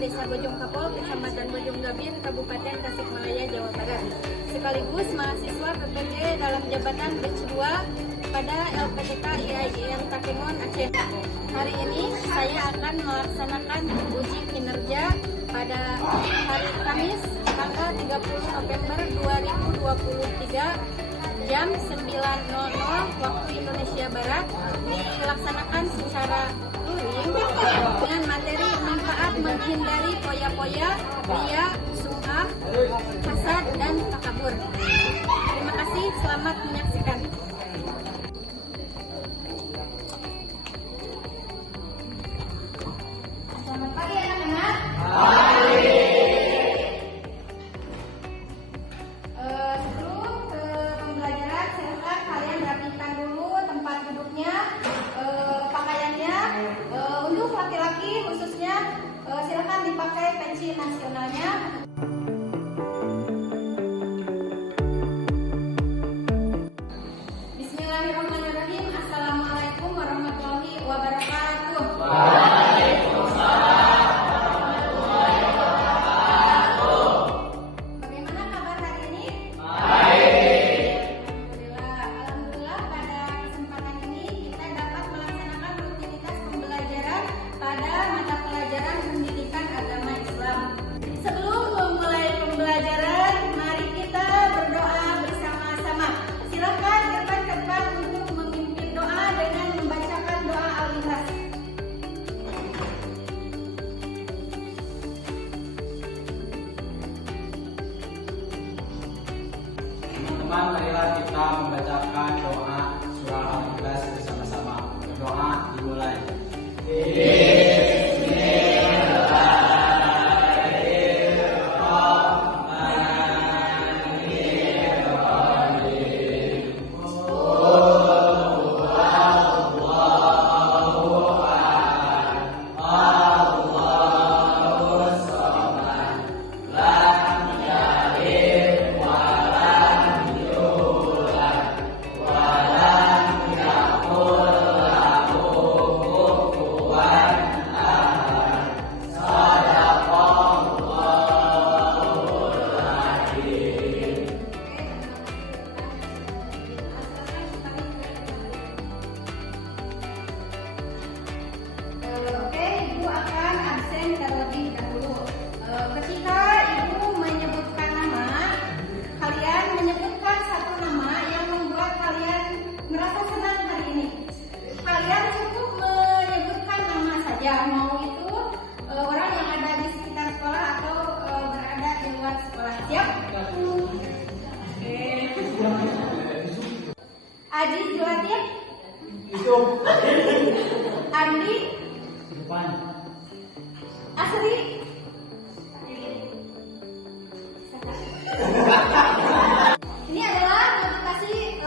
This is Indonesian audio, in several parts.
Desa Bojongkapol, Kecamatan Bojonggabir, Kabupaten Tasikmalaya, Jawa Barat. Sekaligus mahasiswa PPG dalam jabatan batch 2 pada LPTK IAIN Takengon, Aceh. Hari ini saya akan melaksanakan uji kinerja pada hari Kamis tanggal 30 November 2023 jam 9.00 waktu Indonesia Barat. Dilaksanakan secara luring dengan materi manfaat menghindari poya-poya, ria, sum'ah, hasad, dan takabur. Terima kasih, selamat menyaksikan. Selamat pagi anak-anak. Sebelum ke pembelajaran, silakan kalian rapikan dulu tempat duduknya, pakaiannya. Untuk laki-laki khususnya silakan dipakai peci nasionalnya. Bismillahirrahmanirrahim. Assalamualaikum warahmatullahi wabarakatuh. Bagaimana kabar hari ini? Alhamdulillah pada kesempatan ini kita dapat melaksanakan rutinitas pembelajaran pada mata pelajaran pendidikan agama Islam. Sebelum memulai pembelajaran, mari kita berdoa bersama-sama. Silakan depan-depan untuk memimpin doa dengan membacakan doa al-ikhlas. Teman-teman, marilah kita membacakan doa surah Al-Ikhlas bersama-sama. Doa dimulai. Oke, Ibu akan absen terlebih dahulu. Ketika Ibu menyebutkan nama, kalian menyebutkan satu nama yang membuat kalian merasa senang hari ini. Kalian cukup menyebutkan nama saja, mau itu orang yang ada di sekitar sekolah atau berada di luar sekolah. Siap? Oke. Aziz Latif, Andi, Asri, ini adalah motivasi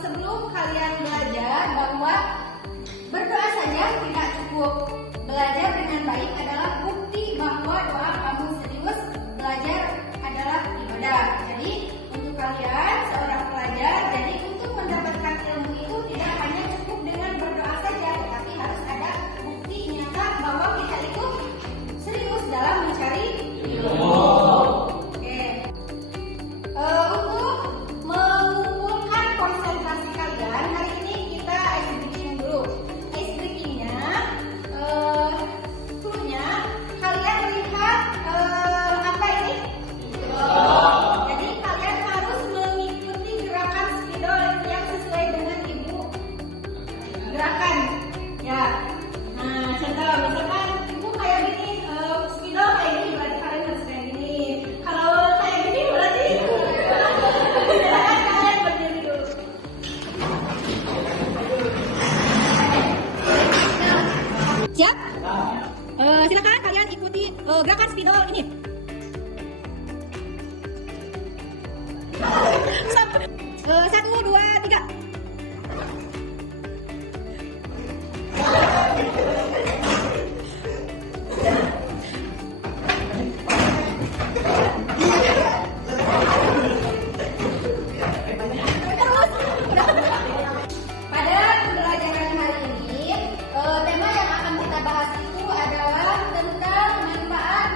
sebelum kalian belajar bahwa berdoa saja tidak cukup. Belajar dengan baik adalah bukti bahwa doa kamu serius. Belajar adalah ibadah. Jadi untuk kalian seorang pelajar, jadi untuk mendapatkan ilmu itu tidak hanya cukup dengan berdoa saja, tetapi harus ada bukti nyata bahwa kita itu serius dalam mencari ilmu. Oke. Untuk mengumpulkan konsentrasi kalian, hari ini kita ice breaking dulu. Ice breakingnya, cluenya kalian lihat apa ini? Jadi kalian harus mengikuti gerakan spidol yang sesuai dengan Ibu gerakan. Ya. Nah, contoh misalkan Ibu kayak gini, spidol kayak gini, berarti kalian harus kayak gini. Kalau kayak gini berarti silakan kalian berdiri dulu. Siap? Silakan kalian ikuti gerakan spidol ini. Satu, dua, tiga. Pada pembelajaran hari ini, tema yang akan kita bahas itu adalah tentang manfaat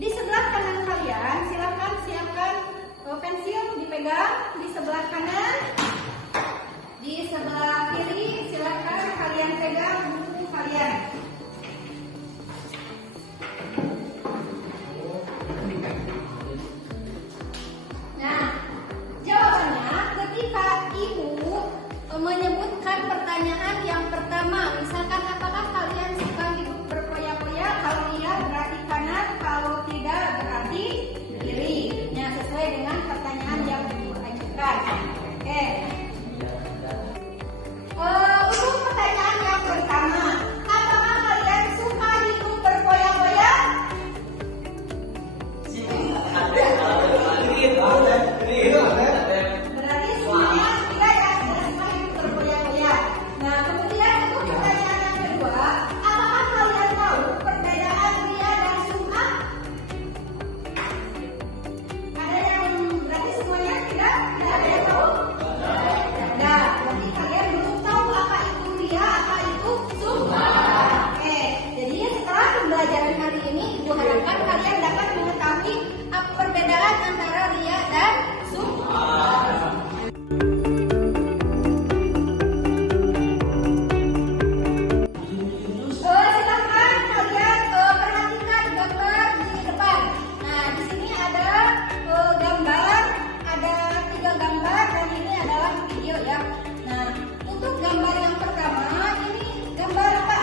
Di sebelah kanan kalian, silakan pensil dipegang di sebelah kanan. Di sebelah kiri silakan kalian pegang buku kalian. Nah, jawabannya ketika ibu menyebutkan pertanyaan yang pertama, misalkan apakah kalian suka hidup berpoya-poya? Kalau iya berarti kanan, kalau tidak berarti kiri. Nah, sesuai dengan pertanyaan yang ibu ajukan. Oke. Untuk pertanyaan yang pertama, apakah kalian suka hidup berpoya-poya? Berarti semuanya tidak ya, tidak semua hidup berpoya-poya. Nah, kemudian untuk pertanyaan yang kedua, apakah kalian tahu perbedaan ria dan sum'ah? Ada yang berarti semuanya tidak ada yang tahu? Nah, berarti kalian belum tahu apa itu ria, apa itu sum'ah. Oke, jadi setelah pembelajaran kali ini, Ibu harapkan kalian dapat mengetahui apa perbedaan antara ria dan sum'ah. Silakan kalian perhatikan gambar di depan. Nah, di sini ada gambar, ada 3 gambar dan ini adalah video ya. Nah, untuk gambar yang pertama ini gambar apa?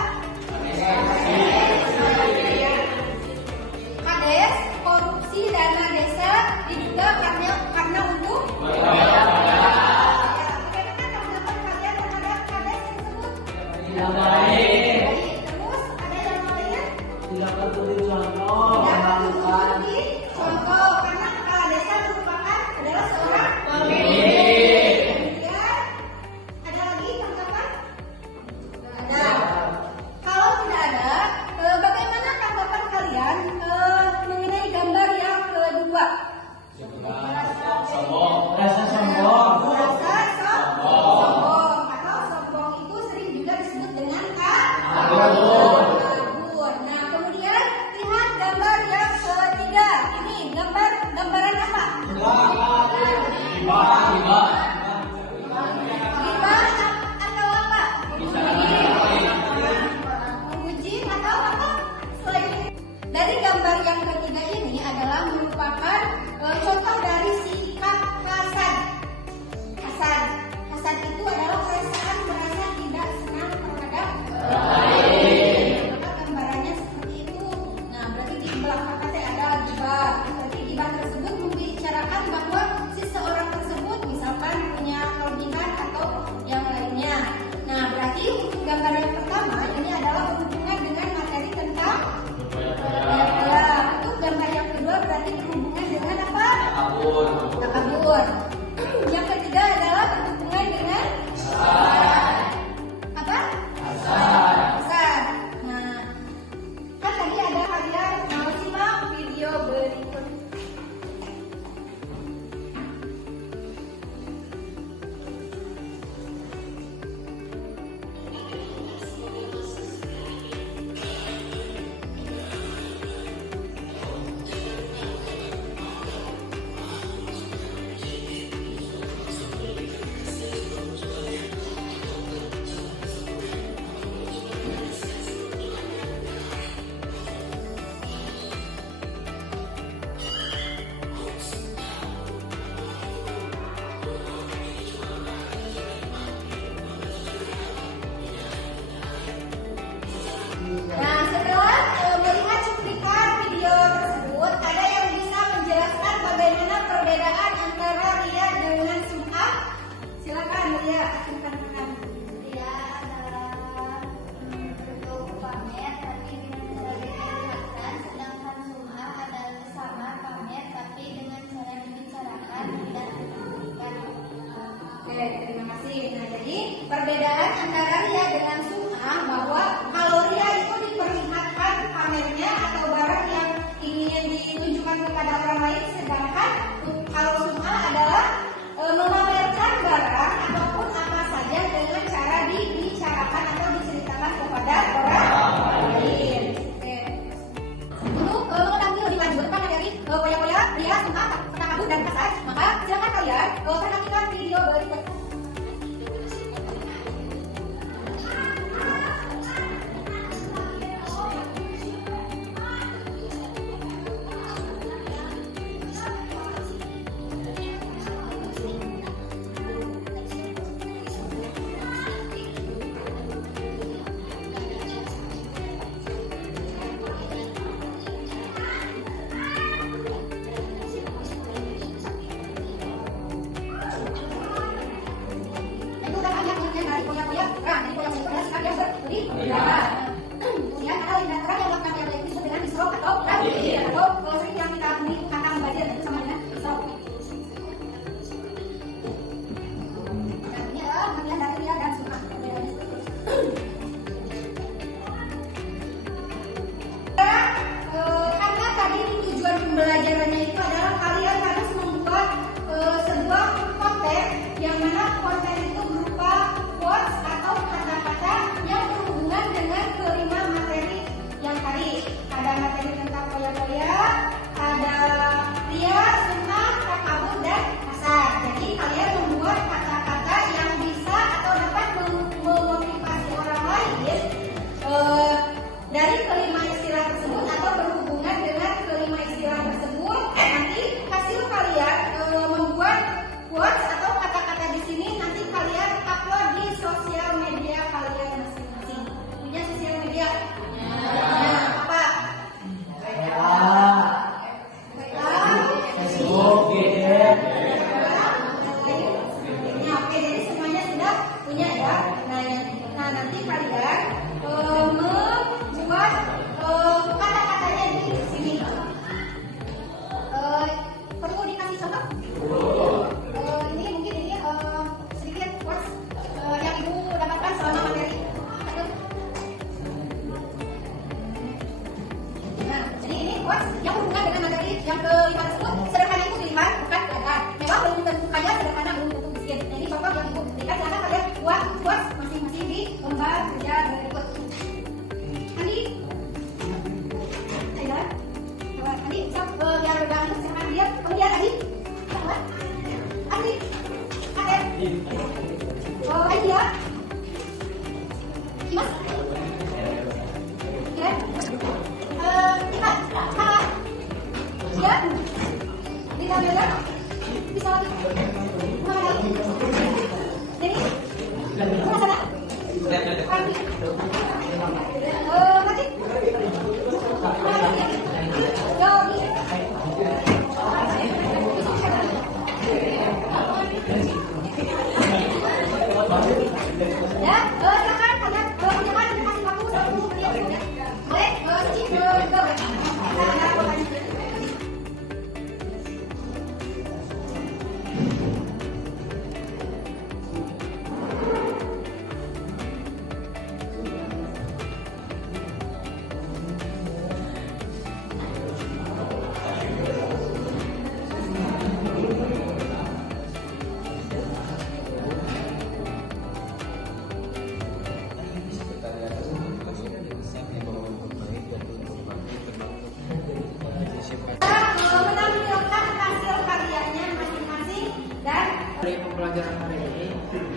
Kades, korupsi dana desa diduga karena untuk bagaimana tanggapan kalian terhadap kades tersebut? Tidak baik. Terus ada yang lain? Tidak perlu dicontoh. Dapat contoh karena kepala desa merupakan adalah seorang Pemimpin. Kemudian ada lagi tanggapan? Tidak ada. Kalau tidak ada, bagaimana tanggapan kalian mengenai gambar yang kedua? Sombong. Rasa sombong. Merasa sombong. Atau sombong itu sering juga disebut dengan kabur. Nah, kemudian lihat gambar yang ketiga. Ini gambaran apa? Gibah atau apa? Memuji atau apa? Selain dari gambar yang ketiga ini adalah merupakan contoh dari sikap hasad. Hasad itu adalah perasaan merasa tidak senang terhadap maka gambarannya seperti itu. Nah, berarti di belakang kata ada gibah. Berarti gibah tersebut membicarakan bahwa si seorang tersebut misalkan punya kelebihan atau yang lainnya. Nah, berarti untuk gambar yang pertama ini adalah berhubungan dengan materi tentang ya. Untuk gambar yang kedua berarti berhubungan dengan apa? Takabur. Yang ketiga adalah berhubungan dengan apa? Hasad. Nah, kan tadi ada kalian mau simak video berikut. Sok, biar ganggu sama dia. Kemudian Adi. Sama. Adi. Ade. Oh, Aidia. Mas. Oke. Kita. Hana. Ya. Dina Bella. Bisa lagi. Mana lagi? Jadi. Mana sana? Adi. Mati. Ya, silakan kalian jangan kasih waktu 10 menit. Boleh, cicip go. Menampilkan hasil karyanya masing-masing dan Dari pembelajaran hari ini,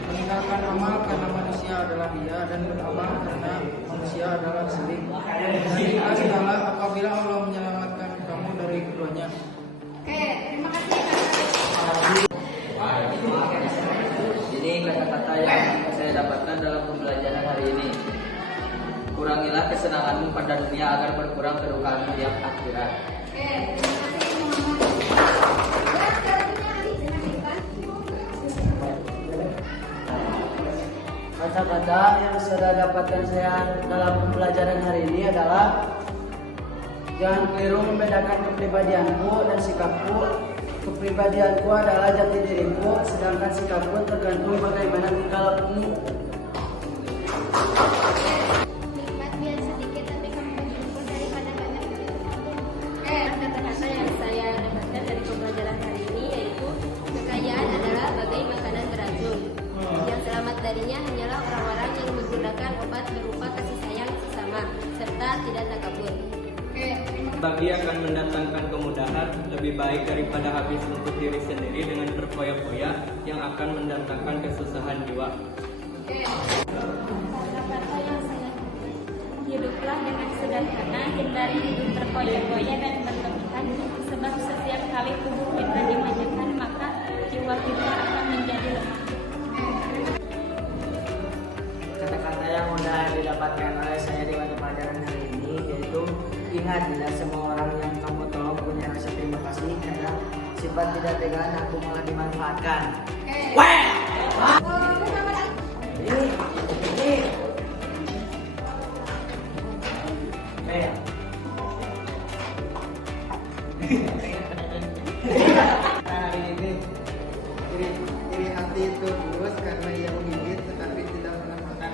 meninggalkan amal karena manusia adalah dia dan beramal karena manusia adalah seling. Dan adalah apabila Allah menyelamatkan kamu dari keduanya. oke, terima kasih. Ini kata-kata yang saya dapatkan dalam pembelajaran hari ini. Kurangilah kesenanganmu pada dunia agar berkurang kedukaanmu yang akhirat. Oke, terima kasih Muhammad. Ya, selanjutnya Adi silakan. Kata-kata yang saya dapatkan saya dalam pembelajaran hari ini adalah jangan keliru membedakan kepribadianku dan sikapku. Kepribadianku adalah jati diriku, sedangkan sikapku tergantung bagaimana tingkah lakumu. Nikmat biar sedikit tapi kamu bersyukur daripada banyak. Kata-kata yang saya dapatkan dari pembelajaran hari ini yaitu kekayaan adalah bagai makanan beracun. Yang selamat darinya hanyalah orang-orang yang menggunakan obat berupa kasih sayang sesama serta tidak takabur. Bagi akan mendatangkan kemudahan lebih baik daripada habis untuk diri sendiri dengan berfoya-foya yang akan mendatangkan kesusahan jiwa. Kata-kata yang saya hiduplah dengan sederhana, hindari hidup terkoyak-koyak dan berlebihan, sebab setiap kali tubuh kita dimanjakan maka jiwa kita akan menjadi lemah. Kata-kata yang mudah didapatkan oleh saya di mata pelajaran hari ini yaitu ingat tidak semua orang yang kamu tolong punya rasa terima kasih karena sifat tidak tega aku malah dimanfaatkan. Muhammad Ali. Ini. Hari ini iri hati itu tulus karena ia menggigit tetapi tidak pernah makan.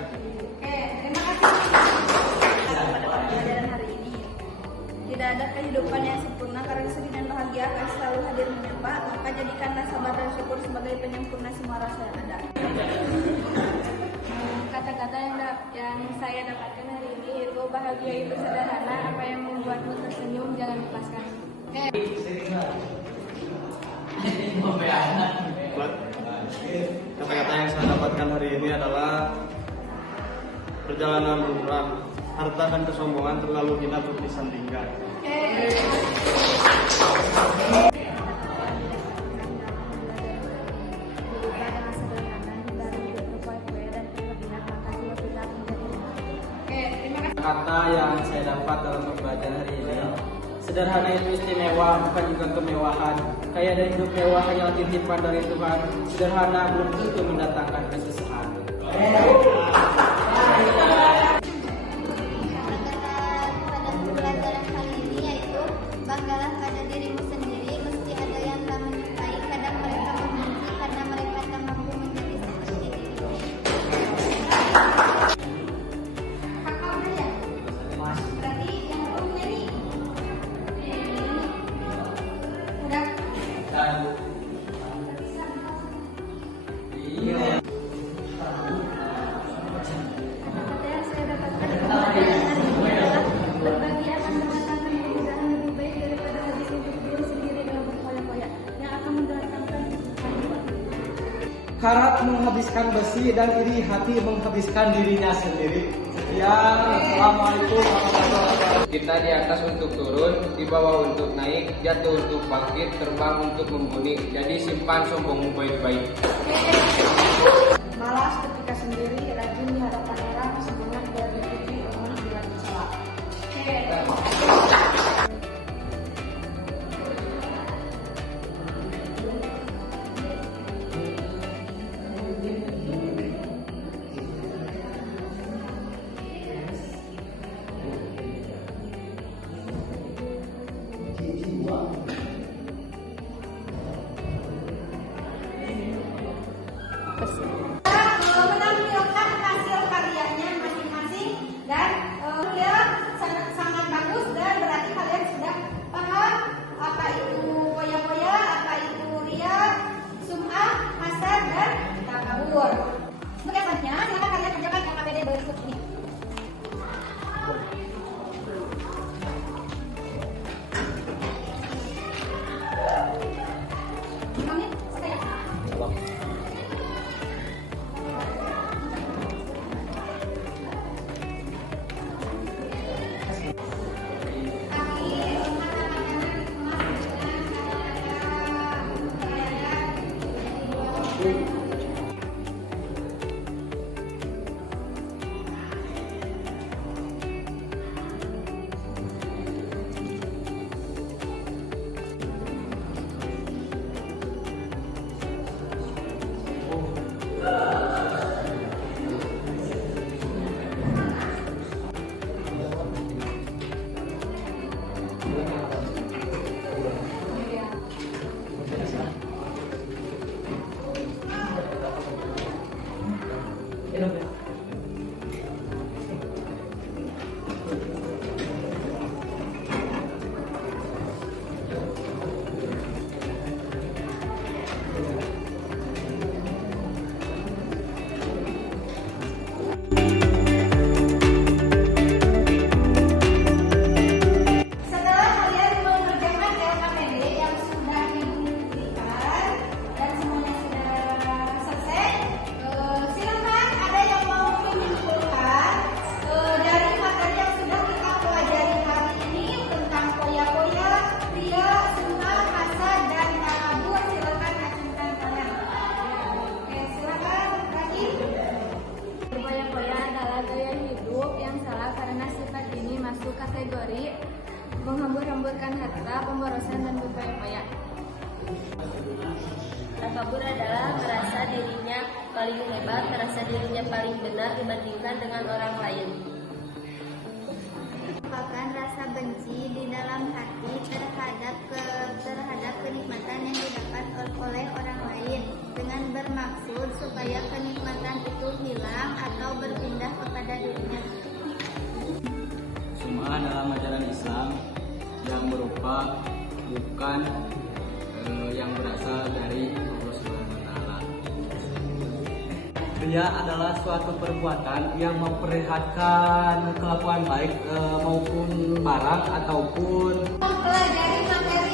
Oke, terima kasih. Pada pembelajaran hari ini, tidak ada kehidupan yang sempurna karena sedih dan bahagia akan selalu hadir menyapa. Maka jadikanlah sabar dan syukur sebagai penyempurna semua rasa yang ada. Kata-kata yang saya dapatkan hari ini yaitu bahagia itu sederhana, apa yang membuatmu tersenyum jangan lepaskan. Kata-kata yang saya dapatkan hari ini adalah perjalanan bumerang, harta dan kesombongan terlalu hina untuk disandingkan. Hiduplah dengan sederhana, hindari hidup berfoya-foya dan berlebihan, maka jiwa kita akan menjadi lemah. Kata yang saya dapat dalam pembelajaran hari ini, sederhana itu istimewa, bukan juga kemewahan. Kaya dan hidup mewah hanyalah titipan dari Tuhan. Sederhana belum tentu mendatangkan kesusahan. Kata-kata pada pembelajaran kali ini yaitu banggalah pada dirimu sendiri, mesti ada yang tak menyukai, kadang mereka membenci karena mereka tak mampu menjadi seperti dirimu. Kakak udah ya? Berarti yang belum nyanyi. Udah. Kata karat menghabiskan besi, dan iri hati menghabiskan dirinya sendiri. Sekian, assalamualaikum warahmatullahi wabarakatuh. Kita di atas untuk turun, di bawah untuk naik, jatuh untuk bangkit, terbang untuk membuni. Jadi simpan sombongmu baik-baik. Malas ketika sendiri, rajin di hadapan orang, semangat biar dipuji, lemah bila dicela. Menampilkan hasil karyanya masing-masing dan dia sangat bagus, dan berarti kalian sudah paham apa itu poya-poya, apa itu ria, sum'ah, hasad, dan takabur. Sebagai selanjutnya, silakan kalian kerjakan yang APD berikut ini. Setelah kalian mengerjakan LKPD yang sudah diberikan dan semuanya sudah selesai, silakan ada yang mau menyimpulkan dari materi yang sudah kita pelajari hari ini tentang poya-poya, ria, sum'ah, hasad, dan takabur. Silakan acungkan tangan. Oke, silakan Rahim. Poya-poya adalah gaya hidup yang salah karena sifat ini masuk kategori menghambur-hamburkan harta, pemborosan, dan berpoya-poya. Takabur adalah merasa dirinya paling hebat, merasa dirinya paling benar dibandingkan dengan orang lain. Merupakan rasa benci di dalam hati terhadap kenikmatan yang didapat oleh orang lain dengan bermaksud supaya kenikmatan itu hilang atau berpindah kepada dirinya. Sum'ah dalam ajaran Islam yang berupa bukan yang berasal dari Allah Subhanahu wa taala. Ria adalah suatu perbuatan yang memperlihatkan kelakuan baik maupun barang ataupun Mempelajari materi